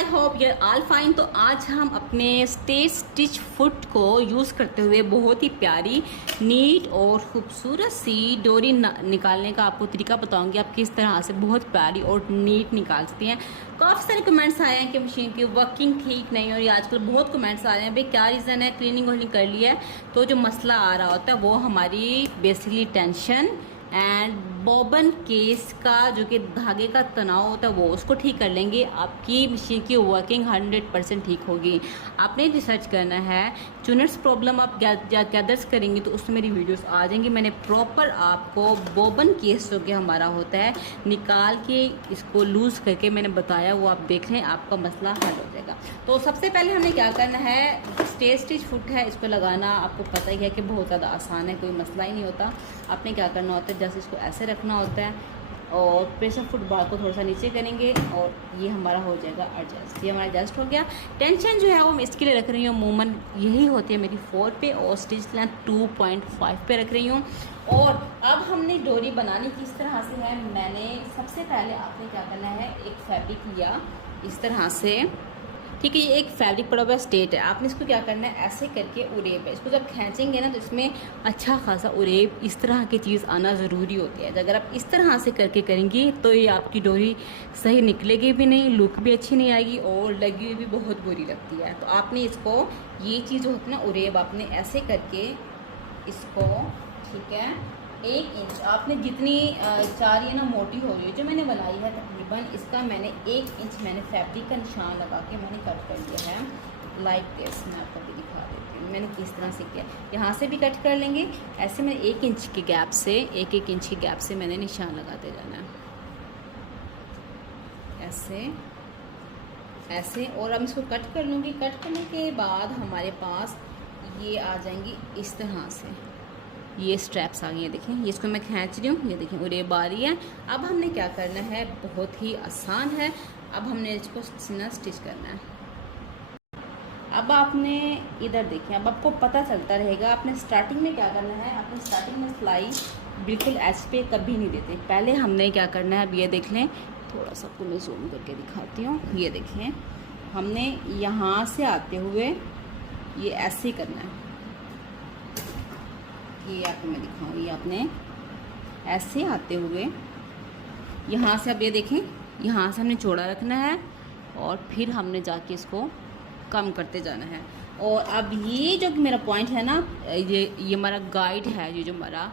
I hope your all fine. तो आज हम अपने स्टेट स्टिच फुट को यूज़ करते हुए बहुत ही प्यारी, नीट और ख़ूबसूरत सी डोरी निकालने का आपको तरीका बताऊंगी। आप किस तरह से बहुत प्यारी और नीट निकाल सकती हैं। काफ़ी सारे कमेंट्स आए हैं कि मशीन की वर्किंग ठीक नहीं, और ये आजकल बहुत कमेंट्स आ रहे हैं भाई क्या रीज़न है, क्लीनिंग वॉलिंग कर लिया है। तो जो मसला आ रहा होता है वो हमारी basically tension and Bourbon case का जो कि धागे का तनाव होता है वो उसको ठीक कर लेंगे। आपकी मशीन की वर्किंग 100% ठीक होगी। आपने रिसर्च करना है चुनर्स प्रॉब्लम आप क्या दर्ज करेंगी तो उसमें मेरी वीडियोस आ जाएंगी। मैंने प्रॉपर आपको बॉबन केस जो कि हमारा होता है निकाल के इसको लूज़ करके मैंने बताया, वो आप देख लें, आपका मसला हल हो जाएगा। तो सबसे पहले हमने क्या करना है, स्टेट स्टिच फुट है, इसको लगाना आपको पता ही है कि बहुत ज़्यादा आसान है, कोई मसला ही नहीं होता। आपने क्या करना होता है, जैसे इसको ऐसे रखना होता है और प्रेशर फुट बार को थोड़ा सा नीचे करेंगे और ये हमारा हो जाएगा एडजस्ट। ये हमारा एडजस्ट हो गया। टेंशन जो है वो मैं इसके लिए रख रही हूँ, मूवमेंट यही होती है मेरी 4 पे और स्टिच लेंथ 2.5 पे रख रही हूँ। और अब हमने डोरी बनानी किस तरह से है, मैंने सबसे पहले आपने क्या करना है, एक फैब्रिक लिया इस तरह से, ठीक है। ये एक फैब्रिक पड़ा हुआ स्टेट है, आपने इसको क्या करना है, ऐसे करके उरेब है, इसको जब खींचेंगे ना तो इसमें अच्छा खासा उरेब इस तरह की चीज़ आना ज़रूरी होती है। अगर आप इस तरह से करके करेंगी तो ये आपकी डोरी सही निकलेगी भी नहीं, लुक भी अच्छी नहीं आएगी और लगी हुई भी बहुत बुरी लगती है। तो आपने इसको ये चीज़ जो होती है ना उरेब, आपने ऐसे करके इसको, ठीक है, 1 इंच आपने जितनी चार ये ना मोटी हो रही है जो मैंने बनाई है तकरीबन, इसका मैंने 1 इंच मैंने फैब्रिक का निशान लगा के मैंने कट कर लिया है लाइक दिस। मैं आपको भी दिखा देती हूँ मैंने किस तरह से किया। यहाँ से भी कट कर लेंगे, ऐसे मैंने 1 इंच के गैप से, 1 इंच के गैप से मैंने निशान लगाते जाना है, ऐसे ऐसे। और अब इसको कट कर लूँगी। कट करने के बाद हमारे पास ये आ जाएंगी इस तरह से, ये स्ट्रैप्स आ गई हैं, देखें, ये इसको मैं खींच रही हूँ, ये देखें उरेब आ रही है। अब हमने क्या करना है, बहुत ही आसान है, अब हमने इसको सीना स्टिच करना है। अब आपने इधर देखें, अब आपको पता चलता रहेगा आपने स्टार्टिंग में क्या करना है। आपने स्टार्टिंग में सिलाई बिल्कुल एच पे कभी नहीं देते, पहले हमने क्या करना है, अब ये देख लें, थोड़ा सा आपको मैं जूम करके दिखाती हूँ, ये देखें, हमने यहाँ से आते हुए ये ऐसे करना है, ये आपको मैं दिखाऊँ, ये आपने ऐसे आते हुए यहाँ से, अब ये देखें, यहाँ से हमने चौड़ा रखना है और फिर हमने जाके इसको कम करते जाना है। और अब ये जो मेरा पॉइंट है ना, ये हमारा गाइड है, ये जो हमारा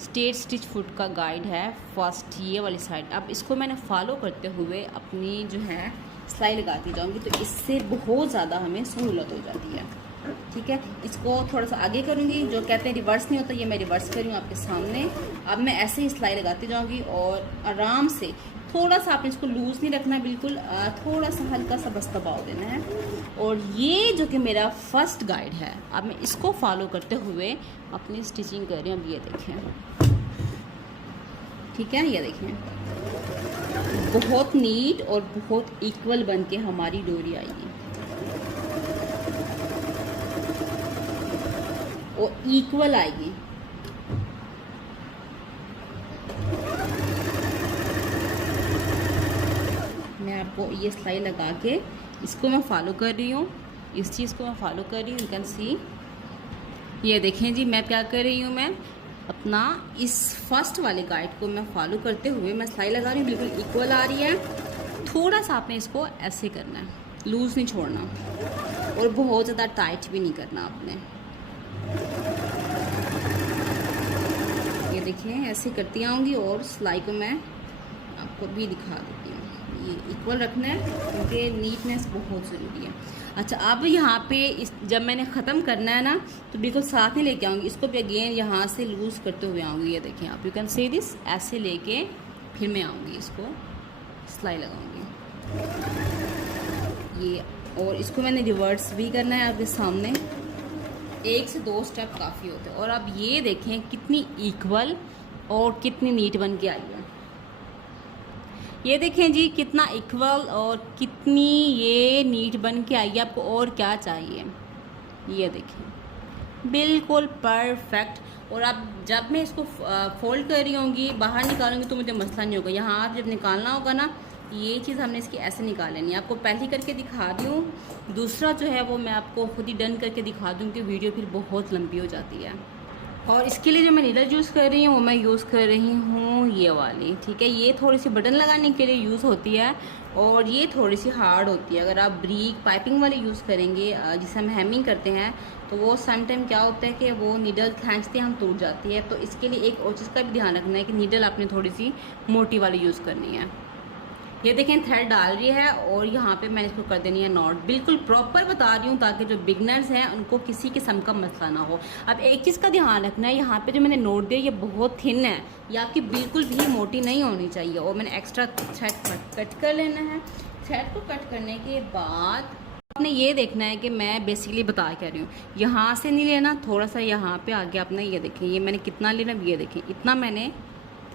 स्टेट स्टिच फुट का गाइड है, फर्स्ट ये वाली साइड, अब इसको मैंने फॉलो करते हुए अपनी जो है सिलाई लगाती जाऊँगी, तो इससे बहुत ज़्यादा हमें सहूलत हो जाती है, ठीक है। इसको थोड़ा सा आगे करूँगी, जो कहते हैं रिवर्स नहीं होता, ये मैं रिवर्स कर रही हूँ आपके सामने। अब मैं ऐसे ही सिलाई लगाती जाऊँगी और आराम से, थोड़ा सा आपने इसको लूज़ नहीं रखना बिल्कुल, थोड़ा सा हल्का सा बस दबाव देना है। और ये जो कि मेरा फर्स्ट गाइड है, अब मैं इसको फॉलो करते हुए अपनी स्टिचिंग कर रही हूँ। अब ये देखें, ठीक है, ये देखें, बहुत नीट और बहुत इक्वल बन के हमारी डोरी आएगी और इक्वल आएगी। मैं आपको ये सिलाई लगा के इसको मैं फॉलो कर रही हूँ, इस चीज़ को मैं फॉलो कर रही हूँ, यू कैन सी। ये देखें जी, मैं क्या कर रही हूँ, मैं अपना इस फर्स्ट वाले गाइड को मैं फॉलो करते हुए मैं सिलाई लगा रही हूँ, बिल्कुल इक्वल आ रही है। थोड़ा सा आपने इसको ऐसे करना है, लूज़ नहीं छोड़ना और बहुत ज़्यादा टाइट भी नहीं करना आपने। ये देखिए, ऐसे करती आऊँगी और सिलाई को मैं आपको भी दिखा देती हूँ। ये इक्वल रखना है क्योंकि नीटनेस बहुत ज़रूरी है। अच्छा, अब यहाँ पे जब मैंने ख़त्म करना है ना तो बिल्कुल साथ ही लेके आऊँगी, इसको भी अगेन यहाँ से लूज़ करते हुए आऊँगी। ये देखिए आप, यू कैन सी दिस, ऐसे लेके फिर मैं आऊँगी, इसको सिलाई लगाऊँगी ये। और इसको मैंने रिवर्स भी करना है आपके सामने, 1 से 2 स्टेप काफ़ी होते हैं। और अब ये देखें कितनी इक्वल और कितनी नीट बन के आई है। ये देखें जी, कितना इक्वल और कितनी ये नीट बन के आई है। आपको और क्या चाहिए, ये देखें, बिल्कुल परफेक्ट। और अब जब मैं इसको फोल्ड कर रही होंगी, बाहर निकालूंगी तो मुझे मसला नहीं होगा। यहाँ जब निकालना होगा ना ये चीज़ हमने इसकी ऐसे निकाल लेनी है। आपको पहले करके दिखा रही हूँ, दूसरा जो है वो मैं आपको खुद ही डन करके दिखा दूँ कि वीडियो फिर बहुत लंबी हो जाती है। और इसके लिए जो मैं नीडल यूज़ कर रही हूँ वो मैं यूज़ कर रही हूँ ये वाली, ठीक है। ये थोड़ी सी बटन लगाने के लिए यूज़ होती है और ये थोड़ी सी हार्ड होती है। अगर आप ब्रीक पाइपिंग वाली यूज़ करेंगे जिसे हम हैमिंग करते हैं तो वो सम टाइम क्या होता है कि वो नीडल खींचते हम टूट जाती है। तो इसके लिए एक और चीज़ का भी ध्यान रखना है कि नीडल आपने थोड़ी सी मोटी वाली यूज़ करनी है। ये देखें थ्रेड डाल रही है और यहाँ पे मैंने इसको कर देनी है नॉट। बिल्कुल प्रॉपर बता रही हूँ ताकि जो बिगनर्स हैं उनको किसी किस्म का मसला ना हो। अब एक चीज़ का ध्यान रखना है, यहाँ पे जो मैंने नोट दिया ये बहुत थिन है, ये आपकी बिल्कुल भी मोटी नहीं होनी चाहिए। और मैंने एक्स्ट्रा थ्रेड कट कर लेना है। थ्रेड को कट करने के बाद आपने ये देखना है कि मैं बेसिकली बता क्या रही हूँ, यहाँ से नहीं लेना, थोड़ा सा यहाँ पे आगे आपने ये देखें, ये मैंने कितना लेना, ये देखें इतना मैंने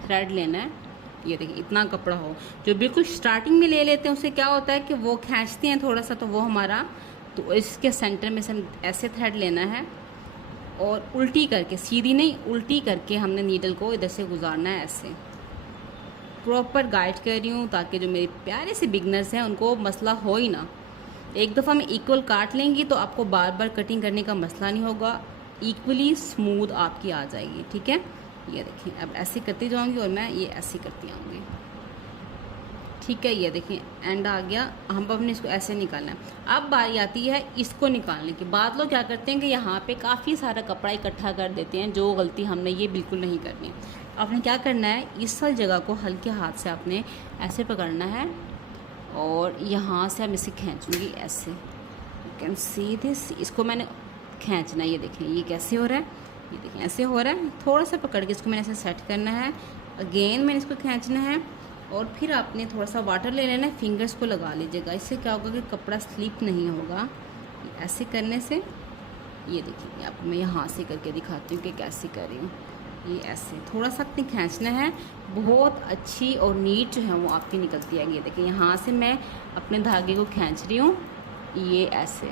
थ्रेड लेना है। ये देखिए इतना कपड़ा हो, जो बिल्कुल स्टार्टिंग में ले लेते हैं उससे क्या होता है कि वो खींचते हैं थोड़ा सा, तो वो हमारा, तो इसके सेंटर में से हम ऐसे थ्रेड लेना है और उल्टी करके, सीधी नहीं उल्टी करके हमने नीडल को इधर से गुजारना है। ऐसे प्रॉपर गाइड कर रही हूँ ताकि जो मेरे प्यारे से बिगनर्स हैं उनको मसला हो ही ना। एक दफ़ा में इक्वल काट लेंगी तो आपको बार बार कटिंग करने का मसला नहीं होगा, इक्वली स्मूथ आपकी आ जाएगी, ठीक है। ये देखिए अब ऐसे करती जाऊंगी और मैं ये ऐसे करती आऊँगी, ठीक है। ये देखिए एंड आ गया, हम अपने इसको ऐसे निकालना है। अब बारी आती है इसको निकालने की। बाद लोग क्या करते हैं कि यहाँ पे काफ़ी सारा कपड़ा इकट्ठा कर देते हैं, जो गलती हमने ये बिल्कुल नहीं करनी। आपने क्या करना है, इस वाली जगह को हल्के हाथ से आपने ऐसे पकड़ना है और यहाँ से हम इसे खींचूँगी ऐसे, यू कैन सी दिस। इसको मैंने खींचना है, ये देखें ये कैसे हो रहा है, ये देखें ऐसे हो रहा है। थोड़ा सा पकड़ के इसको मैंने ऐसे सेट करना है, अगेन मैंने इसको खींचना है और फिर आपने थोड़ा सा वाटर ले लेना है, फिंगर्स को लगा लीजिएगा। इससे क्या होगा कि कपड़ा स्लिप नहीं होगा। ऐसे करने से, ये देखिए आपको मैं यहाँ से करके दिखाती हूँ कि कैसे कर रही हूँ। ये ऐसे थोड़ा सा आपने खींचना है, बहुत अच्छी और नीट जो है वो आपकी निकलती है। ये देखिए यहाँ से मैं अपने धागे को खींच रही हूँ, ये ऐसे।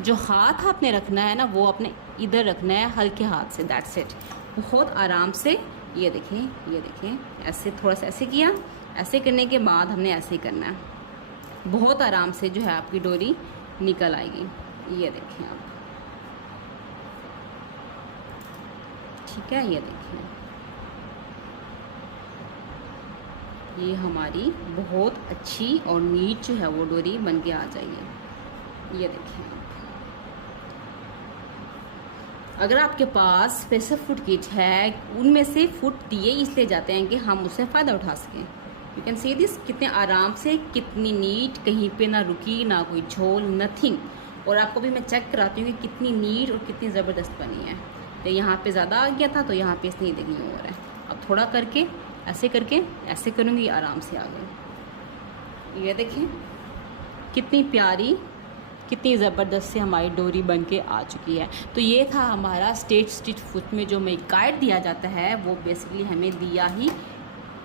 जो हाथ आपने रखना है ना वो अपने इधर रखना है हल्के हाथ से, दैट्स इट। बहुत आराम से, ये देखें, ये देखें ऐसे थोड़ा सा ऐसे किया, ऐसे करने के बाद हमने ऐसे ही करना है। बहुत आराम से जो है आपकी डोरी निकल आएगी। ये देखें आप, ठीक है। ये देखिए ये हमारी बहुत अच्छी और नीट जो है वो डोरी बन के आ जाएगी। ये देखिए अगर आपके पास स्पेशल फुट किट है, उनमें से फुट दिए इसलिए जाते हैं कि हम उससे फ़ायदा उठा सकें। यू कैन सी दिस, कितने आराम से, कितनी नीट, कहीं पे ना रुकी ना कोई झोल, नथिंग। और आपको भी मैं चेक कराती हूँ कि कितनी नीट और कितनी ज़बरदस्त बनी है। तो यहाँ पे ज़्यादा आ गया था तो यहाँ पे इसलिए देखनी हो रहा है। अब थोड़ा करके ऐसे करूँगी, आराम से आ गई। ये देखें कितनी प्यारी, कितनी ज़बरदस्त से हमारी डोरी बन के आ चुकी है। तो ये था हमारा स्टिच फुट में जो हमें गाइड दिया जाता है, वो बेसिकली हमें दिया ही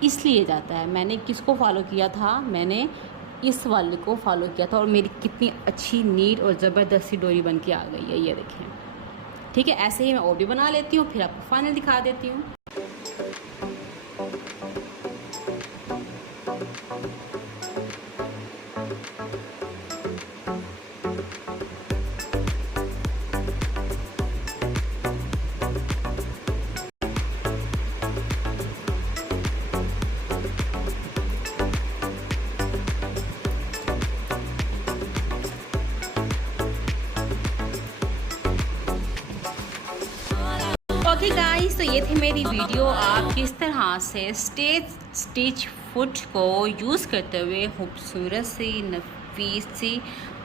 इसलिए जाता है। मैंने किसको फॉलो किया था, मैंने इस वाले को फॉलो किया था और मेरी कितनी अच्छी नीट और ज़बरदस्त सी डोरी बन के आ गई है। ये देखें, ठीक है। ऐसे ही मैं और भी बना लेती हूँ, फिर आपको फाइनल दिखा देती हूँ। ओके गाइस, तो ये थी मेरी वीडियो। आप किस तरह से स्टिच फुट को यूज़ करते हुए खूबसूरत सी, नफीस सी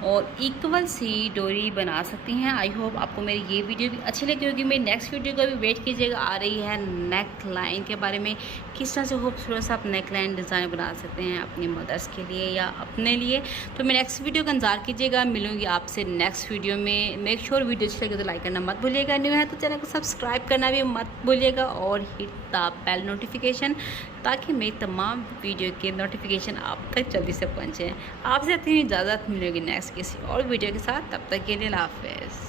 और इक्वल सी डोरी बना सकती हैं। आई होप आपको मेरी ये वीडियो भी अच्छी लगी होगी। मेरी नेक्स्ट वीडियो का भी वेट कीजिएगा, आ रही है नेक लाइन के बारे में, किस तरह से खूबसूरत सा आप नेक लाइन डिज़ाइन बना सकते हैं अपनी मदर्स के लिए या अपने लिए। तो मेरे नेक्स्ट वीडियो का इंतजार कीजिएगा। मिलूंगी आपसे नेक्स्ट वीडियो में। मेक श्योर वीडियो अच्छी लगे तो लाइक करना मत भूलिएगा, न्यू है तो चैनल को सब्सक्राइब करना भी मत भूलिएगा और हिट द बेल नोटिफिकेशन, ताकि मेरी तमाम वीडियो के नोटिफिकेशन आप तक जल्दी से पहुँचें। आपसे इतनी इजाज़त मिलेगी नेक्स्ट किसी और वीडियो के साथ। तब तक के लिए अल्लाह हाफ़िज़।